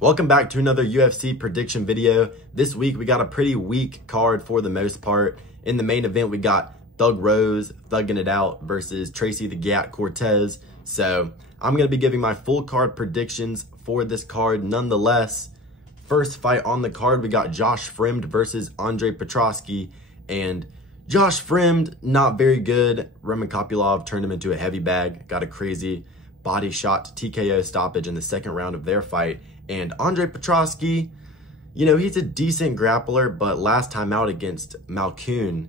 Welcome back to another UFC prediction video. This week we got a pretty weak card for the most part. In the main event we got Thug Rose thugging it out versus Tracy the Gat Cortez. So I'm going to be giving my full card predictions for this card nonetheless. First fight on the card we got Josh Fremd versus Andre Petroski. And Josh Fremd, not very good. Roman Kopylov turned him into a heavy bag. Got a crazy body shot TKO stoppage in the second round of their fight. And Andre Petroski, you know, he's a decent grappler, but last time out against Malkoun,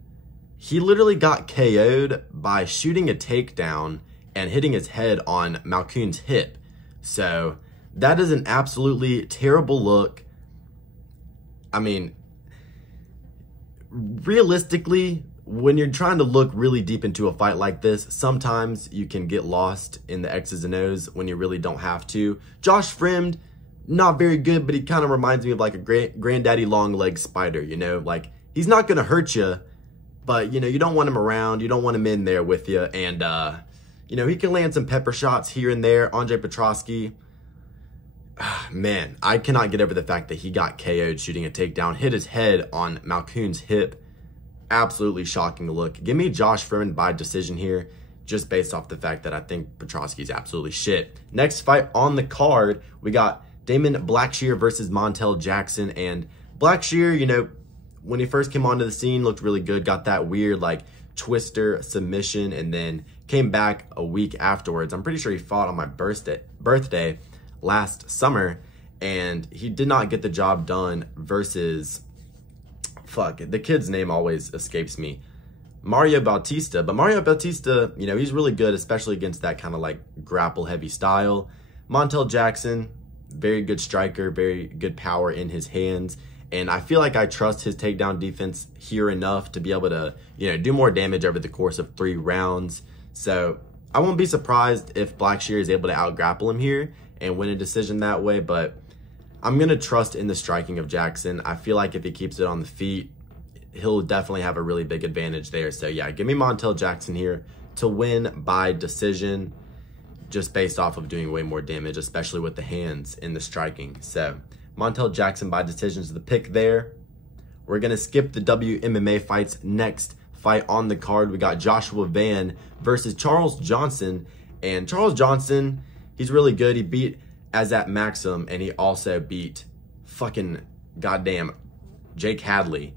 he literally got KO'd by shooting a takedown and hitting his head on Malkoun's hip. So that is an absolutely terrible look. I mean, realistically, when you're trying to look really deep into a fight like this, sometimes you can get lost in the X's and O's when you really don't have to. Josh Fremd, not very good, but he kind of reminds me of like a granddaddy long leg spider, you know, like he's not going to hurt you, but you know, you don't want him around. You don't want him in there with you. And, you know, he can land some pepper shots here and there. Andre Petroski, man, I cannot get over the fact that he got KO'd shooting a takedown, hit his head on Malkoun's hip. Absolutely shocking to look. Give me Josh Fremd by decision here, just based off the fact that I think Petroski's absolutely shit. Next fight on the card, we got Damon Blackshear versus Montel Jackson. And Blackshear, you know, when he first came onto the scene, looked really good. Got that weird, like, twister submission and then came back a week afterwards. I'm pretty sure he fought on my birthday last summer. And he did not get the job done versus, fuck, the kid's name always escapes me, Mario Bautista. But Mario Bautista, you know, he's really good, especially against that kind of, like, grapple-heavy style. Montel Jackson, very good striker, very good power in his hands. And I feel like I trust his takedown defense here enough to be able to, you know, do more damage over the course of 3 rounds. So I won't be surprised if Blackshear is able to out-grapple him here and win a decision that way. But I'm going to trust in the striking of Jackson. I feel like if he keeps it on the feet, he'll definitely have a really big advantage there. So yeah, give me Montel Jackson here to win by decision, just based off of doing way more damage, especially with the hands in the striking. So Montel Jackson by decision is the pick there. We're going to skip the WMMA fights. Next fight on the card, we got Joshua Van versus Charles Johnson. And Charles Johnson, he's really good. He beat Azat Maxim, and he also beat fucking goddamn Jake Hadley.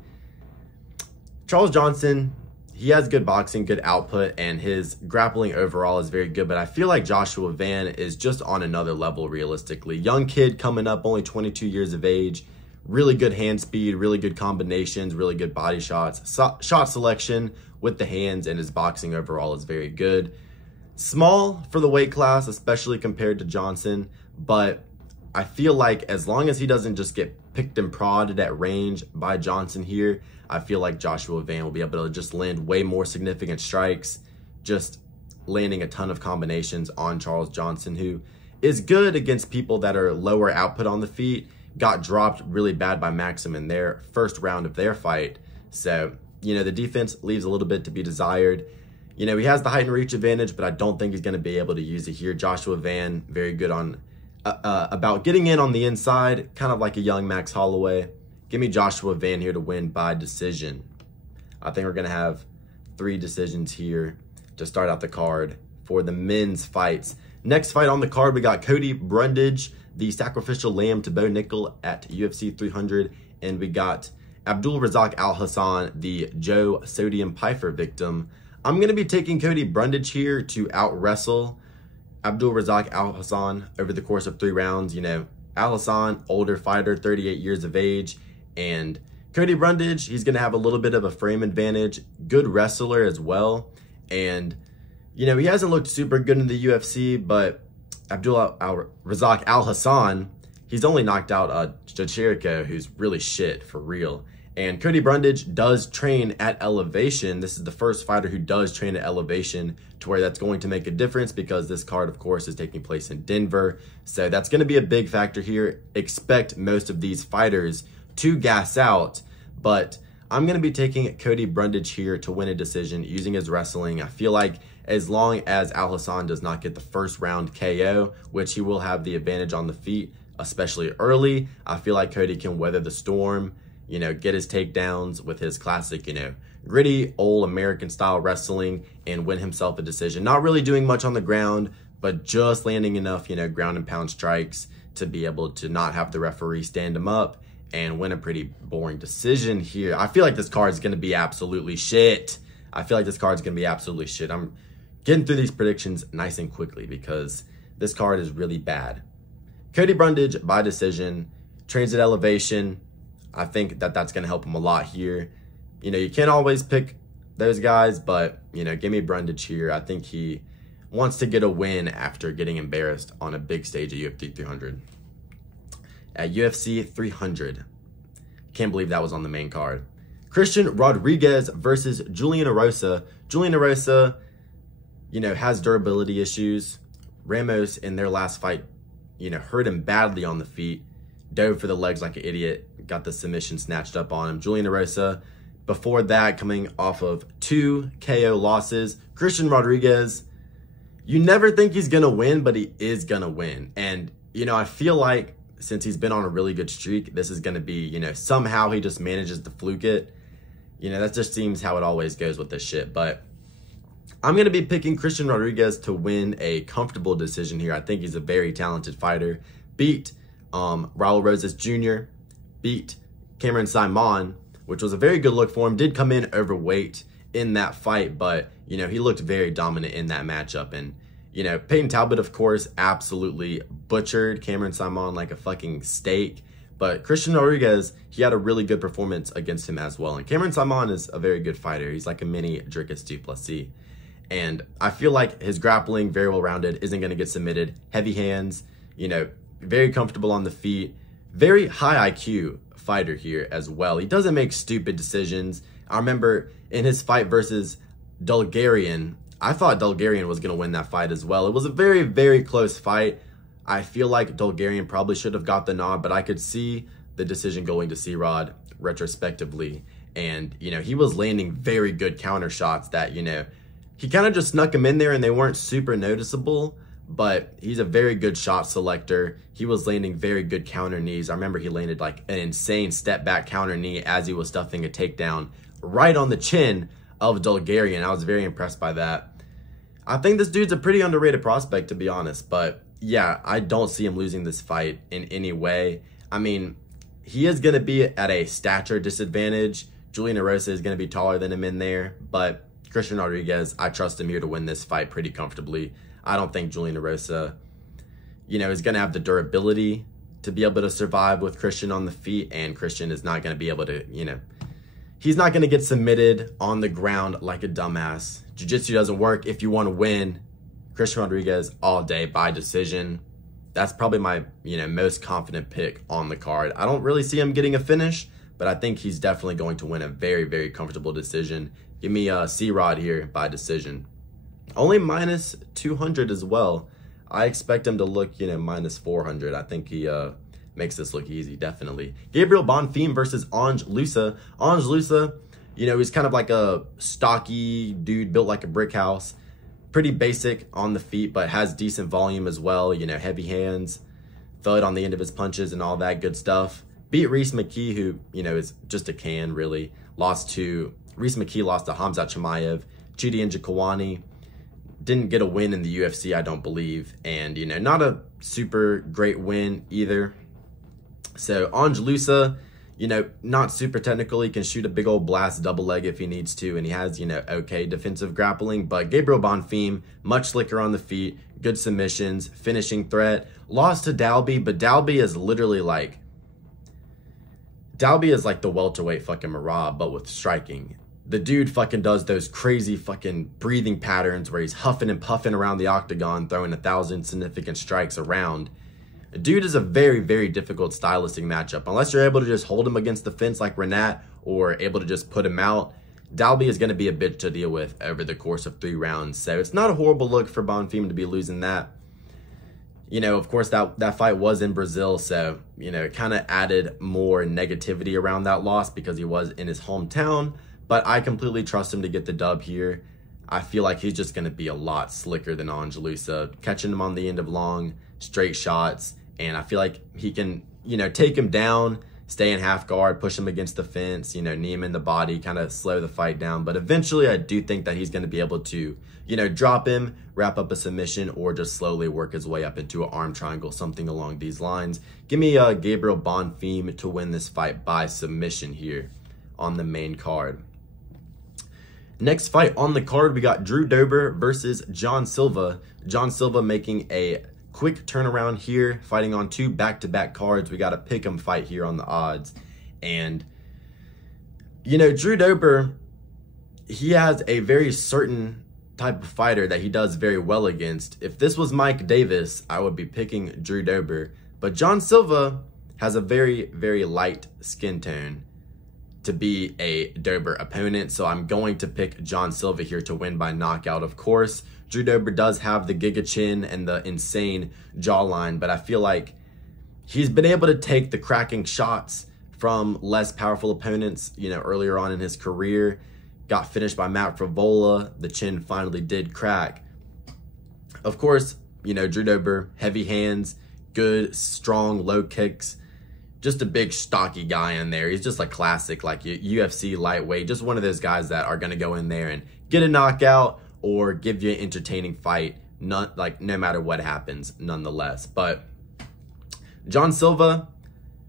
Charles Johnson, he has good boxing, good output, and his grappling overall is very good. But I feel like Joshua Van is just on another level realistically. Young kid coming up, only 22 years of age. Really good hand speed, really good combinations, really good body shots. Shot selection with the hands, and his boxing overall is very good. Small for the weight class, especially compared to Johnson. But I feel like as long as he doesn't just get picked and prodded at range by Johnson here, I feel like Joshua Van will be able to just land way more significant strikes, just landing a ton of combinations on Charles Johnson, who is good against people that are lower output on the feet. Got dropped really bad by Maxim in their first round of their fight. So, you know, the defense leaves a little bit to be desired. You know, he has the height and reach advantage, but I don't think he's going to be able to use it here. Joshua Van, very good on about getting in on the inside, kind of like a young Max Holloway. Give me Joshua Van here to win by decision. I think we're going to have 3 decisions here to start out the card for the men's fights. Next fight on the card, we got Cody Brundage, the sacrificial lamb to Bo Nickel at UFC 300. And we got Abdul Razak Al Hassan, the Joe Sodium Pfeiffer victim. I'm going to be taking Cody Brundage here to out-wrestle Abdul Razak Al Hassan over the course of 3 rounds. You know, Al Hassan, older fighter, 38 years of age. And Cody Brundage, he's going to have a little bit of a frame advantage. Good wrestler as well. And, you know, he hasn't looked super good in the UFC, but Abdul Razak Al Hassan, he's only knocked out Jericho, who's really shit for real. And Cody Brundage does train at elevation. This is the first fighter who does train at elevation, to where that's going to make a difference because this card, of course, is taking place in Denver. So that's going to be a big factor here. Expect most of these fighters to gas out, but I'm going to be taking Cody Brundage here to win a decision using his wrestling. I feel like as long as Al Hassan does not get the first round KO, which he will have the advantage on the feet, especially early. I feel like Cody can weather the storm, you know, get his takedowns with his classic, you know, gritty old American style wrestling and win himself a decision. Not really doing much on the ground, but just landing enough, you know, ground and pound strikes to be able to not have the referee stand him up and win a pretty boring decision here. I feel like this card is going to be absolutely shit. I'm getting through these predictions nice and quickly because this card is really bad. Cody Brundage by decision, transit elevation. I think that that's going to help him a lot here. You know, you can't always pick those guys, but, you know, give me Brundage here. I think he wants to get a win after getting embarrassed on a big stage at UFC 300. At UFC 300. Can't believe that was on the main card. Christian Rodriguez versus Julian Erosa. Julian Erosa, you know, has durability issues. Ramos in their last fight, you know, hurt him badly on the feet. Dove for the legs like an idiot. Got the submission snatched up on him. Julian Erosa, before that, coming off of 2 KO losses. Christian Rodriguez, you never think he's going to win, but he is going to win. And, you know, I feel like since he's been on a really good streak, this is going to be, you know, somehow he just manages to fluke it. You know, that just seems how it always goes with this shit. But I'm going to be picking Christian Rodriguez to win a comfortable decision here. I think he's a very talented fighter. Beat Raul Rosas Jr., beat Cameron Simon, which was a very good look for him. Did come in overweight in that fight, but, you know, he looked very dominant in that matchup. And, you know, Peyton Talbot, of course, absolutely butchered Cameron Simon like a fucking steak. But Christian Rodriguez, he had a really good performance against him as well. And Cameron Simon is a very good fighter. He's like a mini Dricus du Plessis. And I feel like his grappling, very well-rounded, isn't going to get submitted. Heavy hands, you know, very comfortable on the feet. Very high IQ fighter here as well. He doesn't make stupid decisions. I remember in his fight versus Dulgarian, I thought Dulgarian was going to win that fight as well. It was a very, very close fight. I feel like Dulgarian probably should have got the nod, but I could see the decision going to C-Rod retrospectively. And, you know, he was landing very good counter shots that, you know, he kind of just snuck them in there and they weren't super noticeable, but he's a very good shot selector. He was landing very good counter knees. I remember he landed like an insane step back counter knee as he was stuffing a takedown right on the chin of Dulgarian. I was very impressed by that. I think this dude's a pretty underrated prospect, to be honest, but yeah, I don't see him losing this fight in any way. I mean, he is going to be at a stature disadvantage. Julian Erosa is going to be taller than him in there, but Christian Rodriguez, I trust him here to win this fight pretty comfortably. I don't think Julian Erosa, you know, is going to have the durability to be able to survive with Christian on the feet, and Christian is not going to be able to, you know, he's not going to get submitted on the ground like a dumbass. Jiu-jitsu doesn't work if you want to win. Christian Rodriguez all day by decision. That's probably my, you know, most confident pick on the card. I don't really see him getting a finish, but I think he's definitely going to win a very, very comfortable decision. Give me a C-Rod here by decision. Only minus 200 as well. I expect him to look, you know, minus 400. I think he makes this look easy, definitely. Gabriel Bonfim versus Ange Loosa. Ange Loosa, you know, he's kind of like a stocky dude built like a brick house. Pretty basic on the feet, but has decent volume as well. You know, heavy hands, thud on the end of his punches and all that good stuff. Beat Reese McKee, who, you know, is just a can, really. Reese McKee lost to Hamzat Chimaev. Chidi Njokuani didn't get a win in the UFC, I don't believe. And, you know, not a super great win either. So, Ange Loosa, you know, not super technical. He can shoot a big old blast double leg if he needs to. And he has, you know, okay defensive grappling. But Gabriel Bonfim, much slicker on the feet. Good submissions. Finishing threat. Lost to Dalby. But Dalby is literally like... Dalby is like the welterweight fucking Marab, but with striking. The dude fucking does those crazy fucking breathing patterns where he's huffing and puffing around the octagon, throwing 1,000 significant strikes around. Dude is a very, very difficult stylistic matchup. Unless you're able to just hold him against the fence like Renat or able to just put him out, Dalby is going to be a bitch to deal with over the course of 3 rounds. So it's not a horrible look for Bonfim to be losing that. You know, of course, that fight was in Brazil, so, you know, it kind of added more negativity around that loss because he was in his hometown. But I completely trust him to get the dub here. I feel like he's just going to be a lot slicker than Ange Loosa, catching him on the end of long, straight shots, And I feel like he can, take him down, stay in half guard, push him against the fence, knee him in the body, kind of slow the fight down. But eventually I do think that he's going to be able to, drop him, wrap up a submission, or just slowly work his way up into an arm triangle, something along these lines. Give me Gabriel Bonfim to win this fight by submission here on the main card. Next fight on the card, we got Drew Dober versus John Silva. John Silva making a quick turnaround here, fighting on 2 back-to-back cards. We got a pick'em fight here on the odds. And, Drew Dober, he has a very certain type of fighter that he does very well against. If this was Mike Davis, I would be picking Drew Dober. But John Silva has a very, very light skin tone to be a Dober opponent, so I'm going to pick John Silva here to win by knockout. Of course, Drew Dober does have the giga chin and the insane jawline, but I feel like he's been able to take the cracking shots from less powerful opponents, earlier on in his career. Got finished by Matt Frivola. The chin finally did crack. Of course, Drew Dober, heavy hands, good, strong, low kicks. Just a big, stocky guy in there. He's just a classic, like UFC lightweight. Just one of those guys that are going to go in there and get a knockout or give you an entertaining fight, no matter what happens, nonetheless. But John Silva,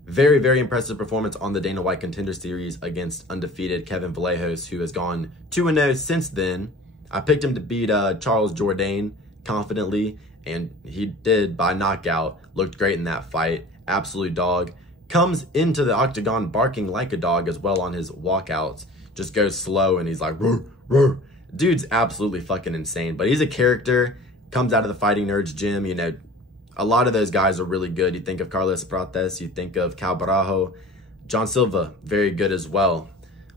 very, very impressive performance on the Dana White Contender Series against undefeated Kevin Vallejos, who has gone 2-0 since then. I picked him to beat Charles Jourdain confidently, and he did by knockout. Looked great in that fight. Absolute dog. Comes into the octagon barking like a dog as well on his walkouts. Just goes slow and he's like, roar, roar. Dude's absolutely fucking insane, but he's a character. Comes out of the Fighting Nerds gym. A lot of those guys are really good. You think of Carlos Prates, you think of Cal Barajo. John Silva, very good as well.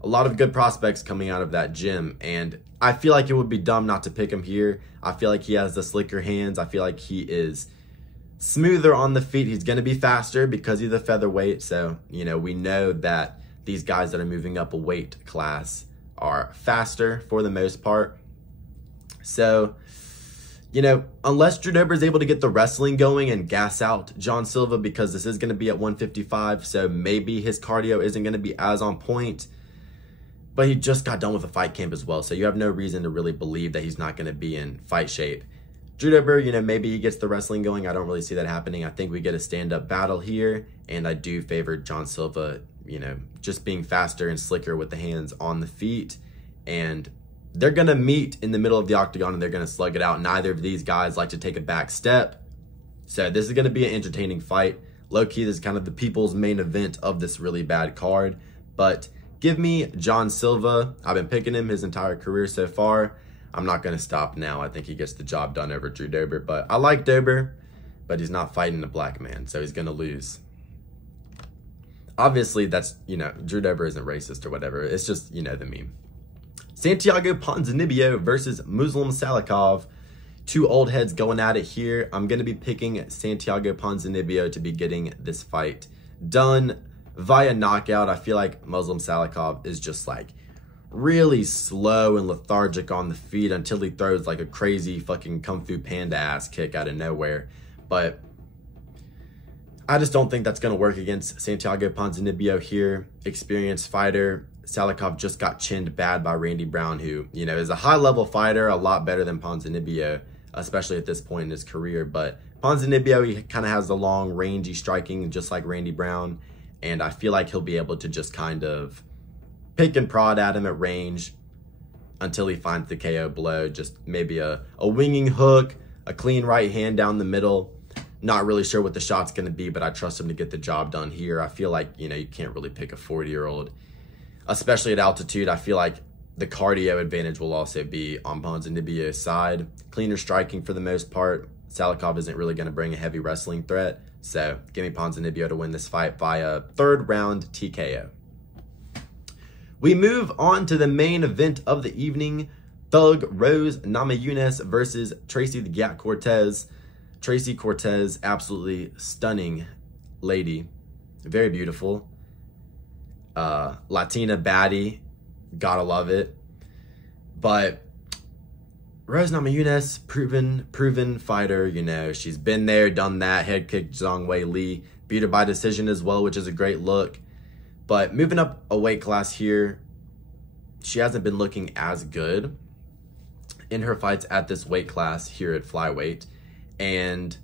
A lot of good prospects coming out of that gym, and I feel like it would be dumb not to pick him here. I feel like he has the slicker hands. I feel like he is smoother on the feet. He's going to be faster because he's a featherweight. So, we know that these guys that are moving up a weight class are faster for the most part. So, unless Drew Dober is able to get the wrestling going and gas out John Silva, because this is going to be at 155, so maybe his cardio isn't going to be as on point. But he just got done with a fight camp as well, so you have no reason to really believe that he's not going to be in fight shape. Drew Dober, maybe he gets the wrestling going. I don't really see that happening. I think we get a stand-up battle here, and I do favor John Silva, just being faster and slicker with the hands on the feet. And they're going to meet in the middle of the octagon, and they're going to slug it out. Neither of these guys like to take a back step. So this is going to be an entertaining fight. Low-key, this is kind of the people's main event of this really bad card. But give me John Silva. I've been picking him his entire career so far. I'm not going to stop now. I think he gets the job done over Drew Dober. But I like Dober, but he's not fighting a black man, so he's going to lose. Obviously, that's, Drew Dober isn't racist or whatever. It's just, the meme. Santiago Ponzinibbio versus Muslim Salikov. 2 old heads going at it here. I'm going to be picking Santiago Ponzinibbio to be getting this fight done via knockout. I feel like Muslim Salikov is just really slow and lethargic on the feet until he throws a crazy fucking Kung Fu Panda ass kick out of nowhere. But I just don't think that's going to work against Santiago Ponzinibbio here. Experienced fighter. Salikov just got chinned bad by Randy Brown, who, is a high-level fighter, a lot better than Ponzinibbio, especially at this point in his career. But Ponzinibbio, he kind of has the long, rangy striking, just like Randy Brown. And I feel like he'll be able to just kind of pick and prod at him at range until he finds the KO blow. Just maybe a winging hook, a clean right hand down the middle. Not really sure what the shot's going to be, but I trust him to get the job done here. I feel like, you can't really pick a 40-year-old, especially at altitude. I feel like the cardio advantage will also be on Ponzinibbio's side. Cleaner striking for the most part. Salikov isn't really going to bring a heavy wrestling threat. So give me Ponzinibbio to win this fight via 3rd round TKO. We move on to the main event of the evening. Thug Rose Namajunas versus Tracy the Gat Cortez. Tracy Cortez, absolutely stunning lady. Very beautiful. Latina baddie. Gotta love it. But Rose Namajunas, proven fighter. You know, she's been there, done that. Head kicked Zhang Wei Li, beat her by decision as well, which is a great look. But moving up a weight class here, she hasn't been looking as good in her fights at this weight class here at flyweight. And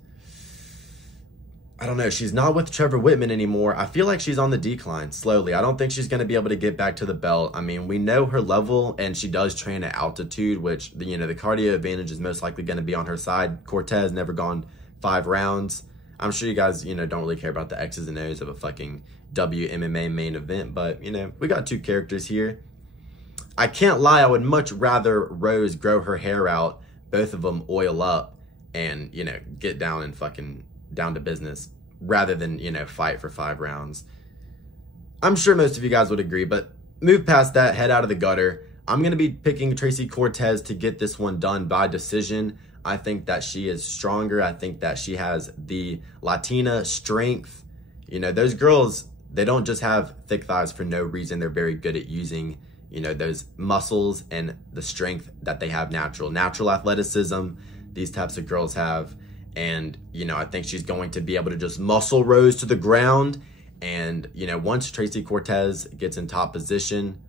I don't know, she's not with Trevor Whitman anymore. I feel like she's on the decline slowly. I don't think she's going to be able to get back to the belt. I mean, we know her level, and she does train at altitude, which, you know, the cardio advantage is most likely going to be on her side. Cortez never gone 5 rounds. I'm sure you guys, you know, don't really care about the X's and O's of a fucking WMMA main event, but, you know, we got 2 characters here. I can't lie, I would much rather Rose grow her hair out, both of them oil up, and, you know, get down and fucking down to business, rather than, you know, fight for 5 rounds. I'm sure most of you guys would agree, but move past that, head out of the gutter. I'm going to be picking Tracy Cortez to get this one done by decision. I think that she is stronger. I think that she has the Latina strength. You know, those girls, they don't just have thick thighs for no reason. They're very good at using, you know, those muscles and the strength that they have natural athleticism these types of girls have. And, you know, I think she's going to be able to just muscle Rose to the ground. And, you know, once Tracy Cortez gets in top position,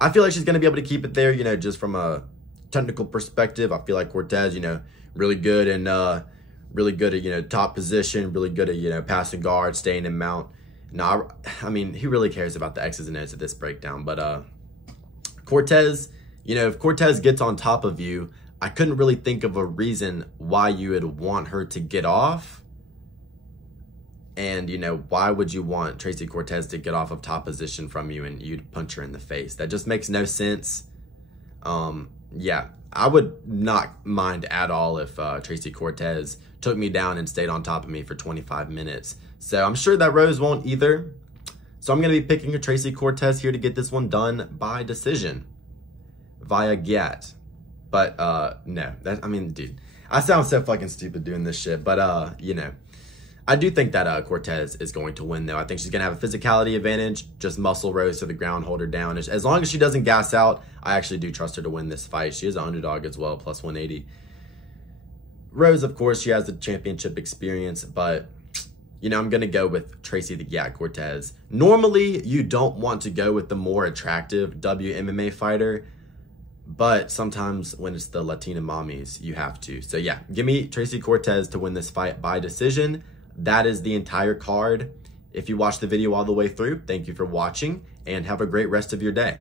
I feel like she's going to be able to keep it there, you know, just from a technical perspective. I feel like Cortez, you know, really good and really good at, you know, top position, really good at, you know, passing guard, staying in mount. No, I mean, who really cares about the X's and O's at this breakdown? But Cortez, you know, if Cortez gets on top of you, I couldn't really think of a reason why you would want her to get off. And, you know, why would you want Tracy Cortez to get off of top position from you and you'd punch her in the face? That just makes no sense. Yeah, I would not mind at all if Tracy Cortez took me down and stayed on top of me for 25 minutes. So I'm sure that Rose won't either. So I'm going to be picking a Tracy Cortez here to get this one done by decision via Giat. But, no, I mean, dude, I sound so fucking stupid doing this shit. But, you know, I do think that Cortez is going to win, though. I think she's going to have a physicality advantage. Just muscle Rose to the ground, hold her down. As long as she doesn't gas out, I actually do trust her to win this fight. She is an underdog as well, plus 180. Rose, of course, she has the championship experience. But, you know, I'm going to go with Tracy the Gat Cortez. Normally, you don't want to go with the more attractive WMMA fighter. But sometimes when it's the Latina mommies, you have to. So yeah, give me Tracy Cortez to win this fight by decision. That is the entire card. If you watched the video all the way through, thank you for watching and have a great rest of your day.